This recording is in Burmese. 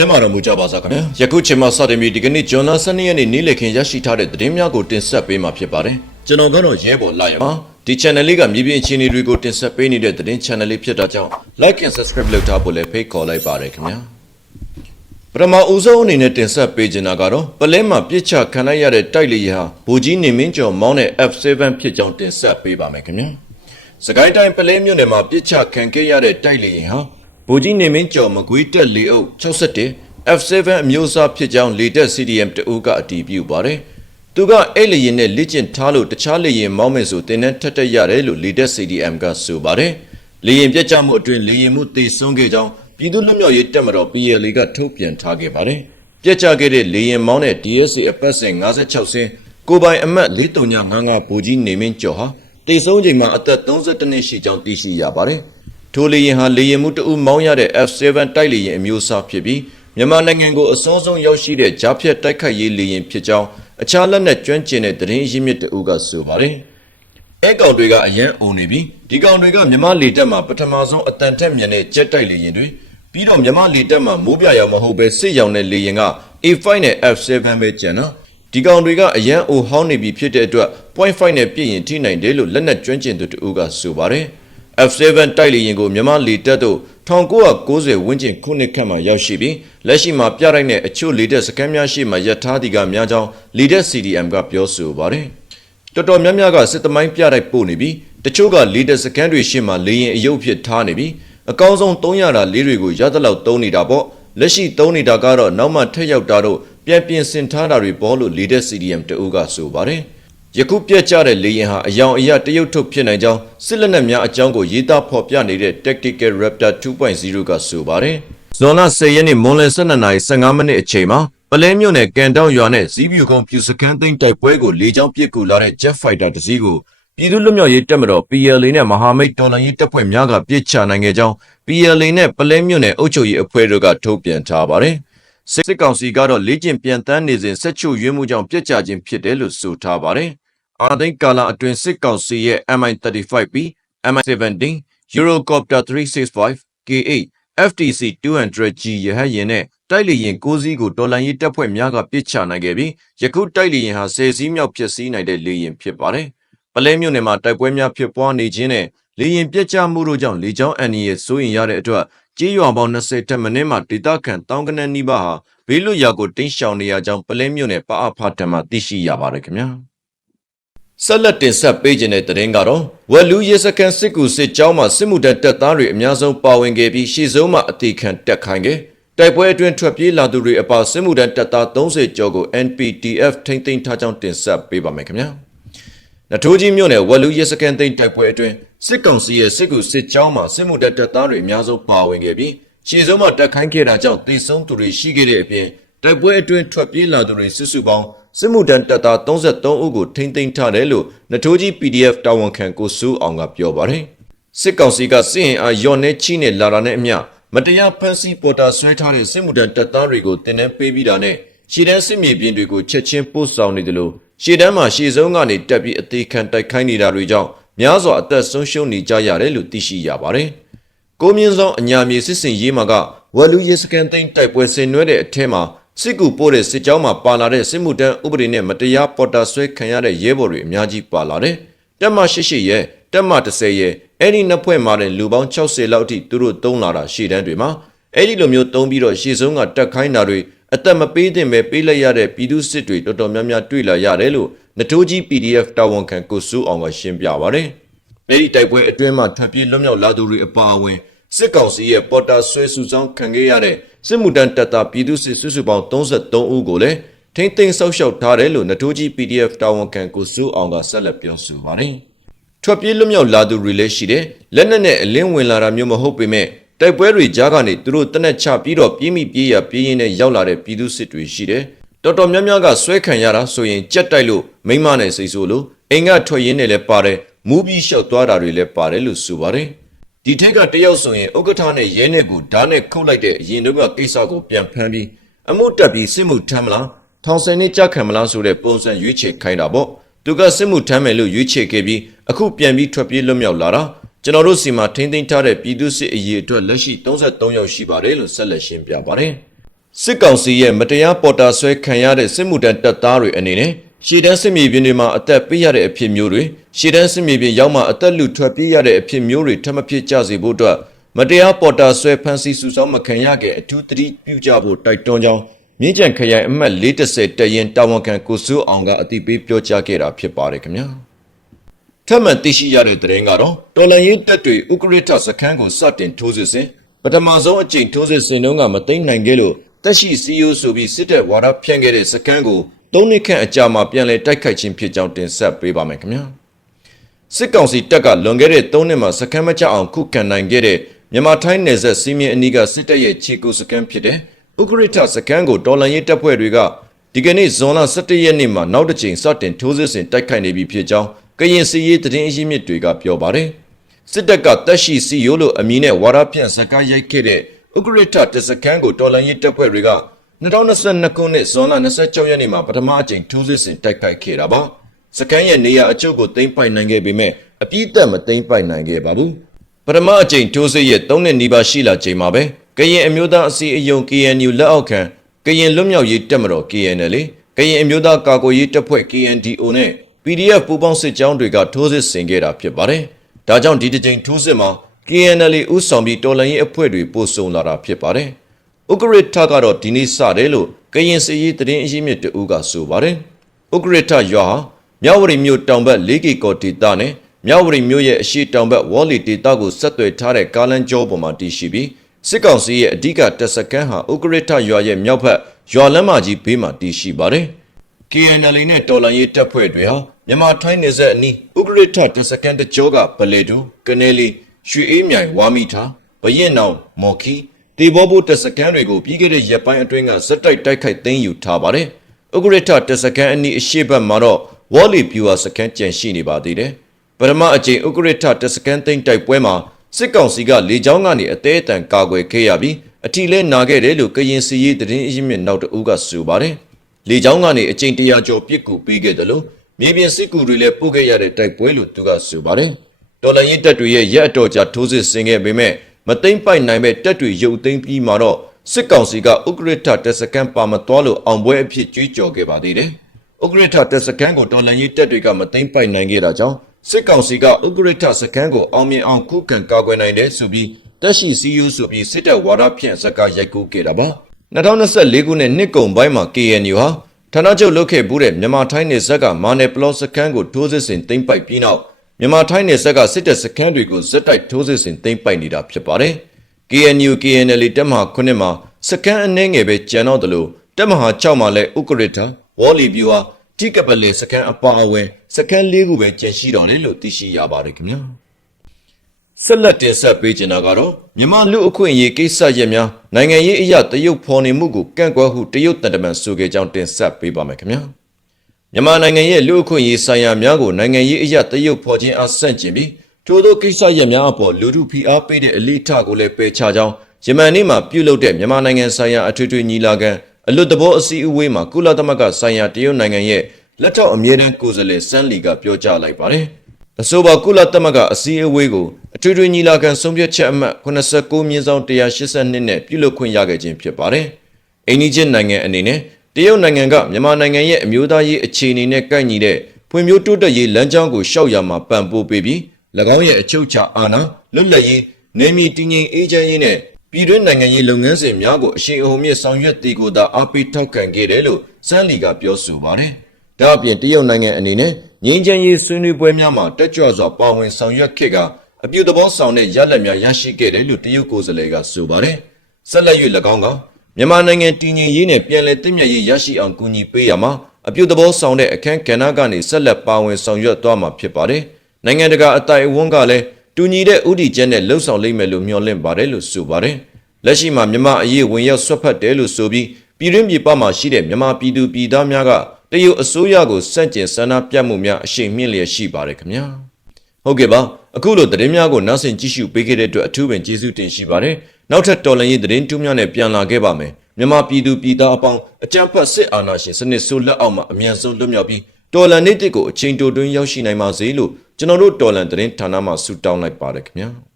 ရှင်းပါတော်မူကြပါစားခင်ဗျာယခုချိန်မှာစတင်ပြီးဒီကနေ့ဂျွန်လာ12ရက်နေ့နေ့လည်ခင်းရရှိထားတဲ့သတင်းများကိုတင်ဆက်ပေးမှာဖြစ်ပါတယ်ကျွန်တော်ကတော့ရဲဘော်လာရပါဒီ channel လေးကမြေပြင်အခြေအနေတွေကိုတင်ဆက်ပေးနေတဲ့သတင်း channel လေးဖြစ်တာကြောင့် like and subscribe လုပ်ထားဖို့လည်းဖိတ်ခေါ်လိုက်ပါတယ်ခင်ဗျာပထမဦးဆုံးအနေနဲ့တင်ဆက်ပေးချင်တာကတော့ပလဲမှာပြစ်ချခံလိုက်ရတဲ့တိုက်လေယာဘူကြီးနေမင်းကျော်မောင်းတဲ့ F7 ဖြစ်ကြောင်းတင်ဆက်ပေးပါမယ်ခင်ဗျာစကိုင်းတိုင်းပလဲမြို့နယ်မှာပြစ်ချခံခဲ့ရတဲ့တိုက်လေယာဟာ ဗိုလ်ကြီးနေမင်းကျော်မကွေးတက်လေအုပ်61 F7 အမျိုးအစားဖြစ်ကြောင်းလေတက် CDM တအူးကအတည်ပြုပါတယ်။သူကအဲ့လေရင်နဲ့လက်ကျင့်ထားလို့တခြားလေရင်မောင်းမယ်ဆိုတင်းနဲ့ထက်တက်ရတယ်လို့လေတက် CDM ကဆိုပါတယ်။လေရင်ပြတ်ကျမှုအတွင်းလေရင်မှုတေဆုံးခဲ့ကြောင်းပြည်သူ့လွတ်မြောက်ရေးတပ်မတော် PLA ကထုတ်ပြန်ထားခဲ့ပါတယ်။ပြတ်ကျခဲ့တဲ့လေရင်မောင်းတဲ့ DSC အပတ်စဉ်56ဆင်းကိုပိုင်အမတ်4355ဗိုလ်ကြီးနေမင်းကျော်ဟာတေဆုံးချိန်မှာအသက်32နှစ်ရှိကြောင်းသိရှိရပါတယ်။ ထိုလေရင်ဟာလေရင်မှုတအူမောင်းရတဲ့ F7 တိုက်လေရင်အမျိုးအစားဖြစ်ပြီးမြန်မာနိုင်ငံကိုအစောဆုံးရောက်ရှိတဲ့ဂျားဖြတ်တိုက်ခိုက်ရေးလေရင်ဖြစ်ကြောင်းအခြားလက်နက်ကျွမ်းကျင်တဲ့သတင်းရင်းမြစ်တအူကဆိုပါတယ်။အဲကောင်တွေကအရန်အုံနေပြီးဒီကောင်တွေကမြန်မာလေတပ်မှာပထမဆုံးအတန်ထက်မြင့်တဲ့ဂျက်တိုက်လေရင်တွေပြီးတော့မြန်မာလေတပ်မှာမိုးပြရောင်မဟုတ်ပဲစစ်ရောင်တဲ့လေရင်က A5 နဲ့ F7 ပဲကျန်တော့ဒီကောင်တွေကအရန်အိုဟောင်းနေပြီဖြစ်တဲ့အတွက် point 5နဲ့ပြည့်ရင်ထိနိုင်တယ်လို့လက်နက်ကျွမ်းကျင်သူတအူကဆိုပါတယ်။ F7 တိုက်လေရင်ကိုမြန်မာလေတပ်တို့1990ဝန်းကျင်ခုနှစ်ခန့်မှာရောက်ရှိပြီးလက်ရှိမှာပြတိုက်တဲ့အချို့လေတပ်စခန်းများရှိမှရထားသည်ကများကြောင်းလေတပ် CDM ကပြောဆိုပါတယ်။တော်တော်များများကစစ်သမိုင်းပြတိုက်ပို့နေပြီးတချို့ကလေတပ်စခန်းတွေရှိမှလေရင်အယုတ်ဖြစ်ထားနေပြီးအကောင်းဆုံး300တာလေးတွေကိုရသလောက်သုံးနေတာပေါ့လက်ရှိသုံးနေတာကတော့နောက်မှထက်ရောက်တာတို့ပြန်ပြင်ဆင်ထားတာတွေပေါ်လို့လေတပ် CDM တအုပ်ကဆိုပါတယ်။ ယခုပြက်ကျတဲ့လေရင်ဟာအယောင်အရတရုတ်ထုတ်ဖြစ်နိုင်ကြောင်းစစ်လက်နက်များအကြောင်းကိုရေးသားဖော်ပြနေတဲ့ Tactical Raptor 2.0ကဆိုပါတယ်။ဇွန်လ10ရက်နေ့မွန်လယ်12:15မိနစ်အချိန်မှာပလဲမြို့နယ်ကန်တောင်ရွာနဲ့ဇီးပြူကုန်းပြူစခန်းသိမ်းတိုက်ပွဲကိုလေကြောင်းပစ်ကူလာတဲ့ Jet Fighter တစ်စီးကိုပြည်သူ့လွတ်မြောက်ရေးတပ်မတော် PLA နဲ့မဟာမိတ်တော်လှန်ရေးတပ်ဖွဲ့များကပစ်ချနိုင်ခဲ့ကြောင်း PLA နဲ့ပလဲမြို့နယ်အုပ်ချုပ်ရေးအဖွဲ့တို့ကထုတ်ပြန်ထားပါတယ်။စစ်ကောင်စီကတော့လေ့ကျင့်ပြန်တန်းနေစဉ်ဆက်ချုပ်ရွေးမှုကြောင့်ပြစ်ချခြင်းဖြစ်တယ်လို့ဆိုထားပါတယ်။ အာသိန်းကာလာအတွင်းစစ်ကောင်စီရဲ့ MI35B, MI17, Eurocopter 365, K8, FTC 200G ရဟတ်ယာဉ်နဲ့တိုက်လေယာဉ်6စီးကိုတော်လန်ရေးတပ်ဖွဲ့များကပစ်ချနိုင်ခဲ့ပြီးယခုတိုက်လေယာဉ်ဟာ10စီးမြောက်ဖြစ်စည်းနိုင်တဲ့လေယာဉ်ဖြစ်ပါတယ်။ပလဲမြို့နယ်မှာတိုက်ပွဲများဖြစ်ပွားနေခြင်းနဲ့လေယာဉ်ပြက်ကျမှုတို့ကြောင့်လေကြောင်းအန္တရာယ်စိုးရင်ရတဲ့အတွက်ကြေးရွာပေါင်း20ထက်မနည်းမှာဒေသခံတောင်းကနန်းနီးပါးဟာဘေးလွတ်ရာကိုတင်းရှောင်နေရကြောင်းပလဲမြို့နယ်ပအဖထံမှသိရှိရပါတယ်ခင်ဗျာ ဆက်လက်တင်ဆက်ပေးခြင်းတဲ့သတင်းကတော့ဝက်လူရေစကန်စစ်ကူစစ်ကြောင်းမှာစစ်မှုတပ်တပ်သားတွေအများဆုံးပါဝင်ခဲ့ပြီးရှေ့ဆုံးမှာအသေးခံတက်ခိုင်းခဲ့တိုက်ပွဲအတွင်းထွက်ပြေးလာသူတွေအပါစစ်မှုတပ်တပ်သား30ကျော်ကို NPTF ထိမ့်သိမ်းထားကြောင်းတင်ဆက်ပေးပါမယ်ခင်ဗျာနထိုးကြီးမြို့နယ်ဝက်လူရဲစကန်သိန်းတိုက်ပွဲအတွင်းစစ်ကောင်စီရဲ့စစ်ကူစစ်ကြောင်းမှာစစ်မှုတပ်တပ်သားတွေအများဆုံးပါဝင်ခဲ့ပြီးရှေ့ဆုံးမှာတက်ခိုင်းခဲ့တာကြောင့်တေဆုံးသူတွေရှိခဲ့တဲ့အပြင်တိုက်ပွဲအတွင်းထွက်ပြေးလာသူတွေစစ်စုပေါင်း စစ်မှုတပ်တပ်သား33ဦးကိုထိန်းသိမ်းထားတယ်လို့နထိုးကြီး PDF တာဝန်ခံကိုစူးအောင်ကပြောပါတယ်စစ်ကောင်စီကစစ်ရင်အားယော်နေချိနဲ့လာတာနဲ့အမျှမတရားဖန်ဆီးပေါ်တာဆွဲထားတဲ့စစ်မှုတပ်တပ်သားတွေကိုတင်နန်းပေးပြီးတာနဲ့ရှေ့တန်းစစ်မြေပြင်တွေကိုချက်ချင်းပို့ဆောင်နေတယ်လို့ရှေ့တန်းမှာရှေ့ဆုံးကနေတက်ပြီးအသေးခံတိုက်ခိုင်းနေတာတွေကြောင့်များစွာအသက်ဆုံးရှုံးနေကြရတယ်လို့သိရှိရပါတယ်။ကိုမြင့်စောင်းအညာမြေစစ်စင်ရေးမှာကဝက်လူရေစကန်သိန်းတိုက်ပွဲဆင်နွှဲတဲ့အထက်မှာ စစ်ကူပို့တဲ့စစ်ကြောင်းမှာပါလာတဲ့စစ်မှုတန်းဥပဒေနဲ့မတရားပေါ်တာဆွဲခံရတဲ့ရဲဘော်တွေအများကြီးပါလာတယ်။တက်မ88ရဲတက်မ30ရဲအဲ့ဒီနှစ်ဖွဲ့မှာတဲ့လူပေါင်း60လောက်အထိသူတို့တုံးလာတာရှေ့တန်းတွေမှာအဲ့ဒီလိုမျိုးတုံးပြီးတော့ရှေ့ဆုံးကတက်ခိုင်းတာတွေအသက်မပေးသင့်ပဲပေးလိုက်ရတဲ့ပြည်သူစစ်တွေတော်တော်များများတွေ့လာရတယ်လို့နထိုးကြီး PDF တာဝန်ခံကိုစူးအောင်ကရှင်းပြပါဗျ။အဲဒီတိုက်ပွဲအတွင်းမှာထွက်ပြေးလွတ်မြောက်လာသူတွေအပါအဝင် စစ်ကောင်စီရဲ့ပေါ်တာဆွဲစုဆောင်ခံခဲ့ရတဲ့စစ်မှုတန်းတပ်သားပြည်သူစစ်စုစုပေါင်း33ဦးကိုလည်းထိမ့်သိမ်းဆောက်ရှောက်ထားတယ်လို့နထိုးကြီး PDF တာဝန်ခံကိုစူးအောင်ကဆက်လက်ပြောဆိုပါတယ်။ထွက်ပြေးလွတ်မြောက်လာသူတွေလည်းရှိတယ်။လက်နက်နဲ့အလင်းဝင်လာတာမျိုးမဟုတ်ပေမဲ့တိုက်ပွဲတွေကြားကနေသူတို့တနက်ချပြီးတော့ပြေးမိပြေးရပြေးရင်းနဲ့ရောက်လာတဲ့ပြည်သူစစ်တွေရှိတယ်။တော်တော်များများကဆွဲခံရတာဆိုရင်ကြက်တိုက်လို့မိမနဲ့စိတ်ဆိုးလို့အိမ်ကထွက်ရင်းနဲ့လည်းပါတယ်မူးပြီးလျှောက်သွားတာတွေလည်းပါတယ်လို့ဆိုပါတယ်။ ဒီထက်ကတယောက်ဆိုရင်ဥက္ကဋ္ဌနဲ့ရဲနဲ့ကိုဓာတ်နဲ့ခုတ်လိုက်တဲ့အရင်တုန်းကကိစ္စကိုပြန်ဖမ်းပြီးအမှုတက်ပြီးစစ်မှုထမ်းမလားထောင်ဆယ်နှစ်ကြာခံမလားဆိုတဲ့ပုံစံရွေးချယ်ခိုင်းတာပေါ့။သူကစစ်မှုထမ်းမယ်လို့ရွေးချယ်ခဲ့ပြီးအခုပြန်ပြီးထွက်ပြေးလွတ်မြောက်လာတာကျွန်တော်တို့စီမှာထိမ့်သိမ်းထားတဲ့ပြည်သူစစ်အရေးအတွက်လက်ရှိ33ယောက်ရှိပါတယ်လို့ဆက်လက်ရှင်းပြပါတယ်။စစ်ကောင်စီရဲ့မတရားပေါ်တာဆွဲခံရတဲ့စစ်မှုထမ်းတပ်သားတွေအနေနဲ့ ရှေ့တန်းစစ်မြေပြင်တွေမှာအသက်ပေးရတဲ့အဖြစ်မျိုးတွေရှေ့တန်းစစ်မြေပြင်ရောက်မှအသက်လူထွက်ပြေးရတဲ့အဖြစ်မျိုးတွေထပ်မဖြစ်ကြစေဖို့အတွက်မတရားပေါ်တာဆွဲဖမ်းဆီးစုဆောင်းမခံရခဲ့အထူးသတိပြုကြဖို့တိုက်တွန်းကြောင်းမြင်းကြံခရိုင်အမှတ်430တရင်တာဝန်ခံကိုစိုးအောင်ကအသိပေးပြောကြားခဲ့တာဖြစ်ပါတယ်ခင်ဗျာထပ်မံသိရှိရတဲ့သတင်းကတော့တော်လန်ရေးတပ်တွေဥကရစ်ထစခန်းကိုစတင်ထိုးစစ်ဆင်ပထမဆုံးအကြိမ်ထိုးစစ်ဆင်တုန်းကမသိမ်းနိုင်ခဲ့လို့တက်ရှိစီယိုဆိုပြီးစစ်တပ်ဝါဒဖြန့်ခဲ့တဲ့စခန်းကို သုံးနှစ်ခန့်အကြာမှာပြန်လည်တိုက်ခိုက်ခြင်းဖြစ်ကြောင်းတင်ဆက်ပေးပါမယ်ခင်ဗျာစစ်ကောင်စီတပ်ကလွန်ခဲ့တဲ့3နှစ်မှာစခန်းမကျအောင်ခုခံနိုင်ခဲ့တဲ့မြန်မာထိုင်းနယ်စပ်စီးမြင့်အနီးကစစ်တပ်ရဲ့ခြေကုပ်စခန်းဖြစ်တဲ့ဥကရစ်ထစခန်းကိုတော်လန်ရေးတပ်ဖွဲ့တွေကဒီကနေ့ဇွန်လ17ရက်နေ့မှာနောက်တစ်ကြိမ်စတင်ထိုးစစ်ဆင်တိုက်ခိုက်နေပြီဖြစ်ကြောင်းကရင်စီရေးသတင်းအရင်းမြစ်တွေကပြောပါတယ်စစ်တပ်ကတက်ရှိစီယိုလို့အမည်နဲ့ဝါဒဖြန့်စကားရိုက်ခဲ့တဲ့ဥကရစ်ထတစခန်းကိုတော်လန်ရေးတပ်ဖွဲ့တွေက 2022ခုနှစ်ဇွန်လ26ရက်နေ့မှာပထမအကြိမ်ထိုးစစ်ဆင်တိုက်ခိုက်ခဲ့တာပါစခန်းရဲ့နေရာအချို့ကိုသိမ်းပိုက်နိုင်ခဲ့ပေမဲ့အပြည့်အသက်မသိမ်းပိုက်နိုင်ခဲ့ပါဘူးပထမအကြိမ်ထိုးစစ်ရဲ့3နှစ်နီးပါးရှိလာချိန်မှာပဲကရင်အမျိုးသားအစည်းအရုံး KNU လက်အောက်ခံကရင်လွတ်မြောက်ရေးတပ်မတော် KNL ကရင်အမျိုးသားကာကွယ်ရေးတပ်ဖွဲ့ KNDO နဲ့ PDF ပူးပေါင်းစစ်ကြောင်းတွေကထိုးစစ်ဆင်ခဲ့တာဖြစ်ပါတယ်။ဒါကြောင့်ဒီတစ်ကြိမ်ထိုးစစ်မှာ KNL ဥဆောင်ပြီးတော်လှန်ရေးအဖွဲ့တွေပို့ဆောင်လာတာဖြစ်ပါတယ်။ ဥက္ကရစ်ထကတော့ဒီနေ့စတယ်လို့ကရင်စစ်ရေးသတင်းအရင်းမြစ်တအူးကဆိုပါတယ်။ဥက္ကရစ်ထရွာဟာမြဝတီမြို့တောင်ဘက်၄ကီကော်ဒေတာနဲ့မြဝတီမြို့ရဲ့အရှိတောင်ဘက်ဝေါ်လီဒေတာကိုဆက်သွယ်ထားတဲ့ကားလမ်းကျောပေါ်မှာတည်ရှိပြီးစစ်ကောင်စီရဲ့အဓိကတပ်စခန်းဟာဥက္ကရစ်ထရွာရဲ့မြောက်ဘက်ရွာလမ်းမကြီးဘေးမှာတည်ရှိပါတယ်။ KNL နဲ့တော်လန်ရေးတပ်ဖွဲ့တွေဟာမြန်မာထိုင်းနယ်စပ်အနီးဥက္ကရစ်ထတပ်စခန်းတကြောကပလေတူကနေလီရွှေအေးမြိုင်ဝါမီထာဘရင်နောင်မော်ခီ တေဘောဘိုတပ်စခန်းတွေကိုပြီးခဲ့တဲ့ရက်ပိုင်းအတွင်းကဇက်တိုက်တိုက်ခိုက်သိမ်းယူထားပါတယ်။ဥက္ကရစ်ထတပ်စခန်းအနီးအရှိတ်မှာတော့ဝေါ်လီပြူဟာစခန်းကျန်ရှိနေပါသေးတယ်။ပထမအကြိမ်ဥက္ကရစ်ထတပ်စခန်းသိမ်းတိုက်ပွဲမှာစစ်ကောင်စီကလေကြောင်းကနေအသေးအတန်ကာကွယ်ခဲ့ရပြီးအထီလဲနာခဲ့တယ်လို့ကရင်စီရေးသတင်းအရင်းမြစ်နောက်တအူးကဆိုပါတယ်။လေကြောင်းကနေအကြိမ်တရာကျော်ပစ်ကူပေးခဲ့တယ်လို့မြေပြင်စစ်ကူတွေလည်းပို့ခဲ့ရတဲ့တိုက်ပွဲလို့သူကဆိုပါတယ်။တော်လန်ရေးတပ်တွေရဲ့ရက်အတော်ကြာထိုးစစ်ဆင်ခဲ့ပေမဲ့ မသိမ့်ပိုက်နိုင်မဲ့တပ်တွေရုပ်သိမ်းပြီးမှတော့စစ်ကောင်စီကဥက္ကရစ်ထတပ်စခန်းပါမသွားလို့အောင်ပွဲအဖြစ်ကြွေးကြော်ခဲ့ပါသေးတယ်။ဥက္ကရစ်ထတပ်စခန်းကိုတော်လန်ရေးတပ်တွေကမသိမ့်ပိုက်နိုင်ခဲ့တာကြောင့်စစ်ကောင်စီကဥက္ကရစ်ထစခန်းကိုအောင်မြင်အောင်ခုခံကာကွယ်နိုင်တယ်ဆိုပြီးတက်ရှိစီယူဆိုပြီးစစ်တပ်ဝါဒဖြန့်စကားရိုက်ကူးခဲ့တာပါ2024ခုနှစ်နှစ်ကုန်ပိုင်းမှာ KNU ဟာဌာနချုပ်လုတ်ခဲ့ဘူးတဲ့မြန်မာထိုင်းနယ်စပ်ကမာနယ်ပလော့စခန်းကိုထိုးစစ်ဆင်သိမ်းပိုက်ပြီးနောက် မြန်မာထိုင်းနယ်စပ်ကစစ်တပ်စခန်းတွေကိုဇက်တိုက်ထိုးစစ်ဆင်သိမ်းပိုက်နေတာဖြစ်ပါတယ်။ KNU KNL တပ်မဟာ9မှာစခန်းအနှဲငယ်ပဲကျန်တော့တယ်လို့တပ်မဟာ6မှာလည်းဥက္ကရစ်ထာဝေါ်လီဗျူဟာတိကပလေစခန်းအပါအဝင်စခန်း၄ခုပဲကျန်ရှိတော့တယ်လို့သိရှိရပါတယ်ခင်ဗျာဆက်လက်တင်ဆက်ပေးချင်တာကတော့မြန်မာလူအခွင့်အရေးကိစ္စရပ်များနိုင်ငံရေးအရာတရုတ်ဖော်နေမှုကိုကန့်ကွက်ဟုတရုတ်တန်တမန်ဆိုခဲ့ကြောင်းတင်ဆက်ပေးပါမယ်ခင်ဗျာ မြန်မာနိုင်ငံရဲ့လူအခွင့်အရေးဆိုင်ရာများကိုနိုင်ငံရေးအရာတရုတ်ဖော်ခြင်းအားဆန့်ကျင်ပြီးထို့သောကိစ္စရပ်များအပေါ်လူထုဖိအားပေးတဲ့အလေးထားကိုလည်းပယ်ချကြောင်းယမန်နေ့မှာပြုလုပ်တဲ့မြန်မာနိုင်ငံဆိုင်ရာအထွေထွေညီလာခံအလွတ်တဘောအစည်းအဝေးမှာကုလသမဂ္ဂဆိုင်ရာတရုတ်နိုင်ငံရဲ့လက်ထောက်အမြဲတမ်းကိုယ်စားလှယ်စန်းလီကပြောကြားလိုက်ပါတယ်။အဆိုပါကုလသမဂ္ဂအစည်းအဝေးကိုအထွေထွေညီလာခံဆုံးဖြတ်ချက်အမှတ်89မြင်းဆောင်182နဲ့ပြုလုပ်ခွင့်ရခဲ့ခြင်းဖြစ်ပါတယ်။အိန္ဒိချင်းနိုင်ငံအနေနဲ့ တရုတ်နိုင်ငံကမြန်မာနိုင်ငံရဲ့အမျိုးသားရေးအခြေအနေနဲ့ကိုက်ညီတဲ့ဖွံ့ဖြိုးတိုးတက်ရေးလမ်းကြောင်းကိုရှောက်ရမှာပံ့ပိုးပေးပြီး၎င်းရဲ့အချုပ်အခြာအာဏာလွတ်လပ်ရေးနေမီတည်ငြိမ်အေးချမ်းရေးနဲ့ပြည်တွင်းနိုင်ငံရေးလုပ်ငန်းစဉ်များကိုအရှိန်အဟုန်မြင့်ဆောင်ရွက်တည်ကိုသာအားပေးထောက်ခံခဲ့တယ်လို့စန်းလီကပြောဆိုပါတယ်။ဒါ့အပြင်တရုတ်နိုင်ငံအနေနဲ့ငြိမ်းချမ်းရေးဆွေးနွေးပွဲများမှာတက်ကြွစွာပါဝင်ဆောင်ရွက်ခဲ့ကအပြုသဘောဆောင်တဲ့ရလဒ်များရရှိခဲ့တယ်လို့တရုတ်ကိုယ်စားလှယ်ကဆိုပါတယ်။ဆက်လက်၍၎င်းက မြန်မာနိုင်ငံတည်ငြိမ်ရေးနဲ့ပြည်내တည်မြဲရေးရရှိအောင်ကူညီပေးရမှာအပြုသဘောဆောင်တဲ့အခန်းကဏ္ဍကနေဆက်လက်ပါဝင်ဆောင်ရွက်သွားမှာဖြစ်ပါတယ်။နိုင်ငံတကာအတိုင်အဝန်းကလည်းတူညီတဲ့ဥတီချက်နဲ့လှုပ်ဆောင်လိမ့်မယ်လို့မျှော်လင့်ပါတယ်လို့ဆိုပါတယ်။လက်ရှိမှာမြန်မာအရေးဝင်ရောက်ဆွတ်ဖက်တယ်လို့ဆိုပြီးပြည်တွင်းပြည်ပမှာရှိတဲ့မြန်မာပြည်သူပြည်သားများကတရုတ်အစိုးရကိုစန့်ကျင်ဆန္ဒပြမှုများအရှိန်မြင့်လျက်ရှိပါတယ်ခင်ဗျာ။ဟုတ်ကဲ့ပါအခုလိုသတင်းများကိုနောက်ဆင်ကြည့်ရှုပေးခဲ့တဲ့အတွက်အထူးပင်ကျေးဇူးတင်ရှိပါတယ်။ နောက်ထပ်တော်လှန်ရေးသတင်းတူးများနဲ့ပြန်လာခဲ့ပါမယ်။မြန်မာပြည်သူပြည်သားအပေါင်းအကြမ်းဖက်စစ်အာဏာရှင်စနစ်ဆိုးလက်အောက်မှာအမြန်ဆုံးလွတ်မြောက်ပြီးတော်လန်နေ့တစ်ကိုအချိန်တိုတွင်းရောက်ရှိနိုင်ပါစေလို့ကျွန်တော်တို့တော်လန်သတင်းဌာနမှဆုတောင်းလိုက်ပါတယ်ခင်ဗျာ။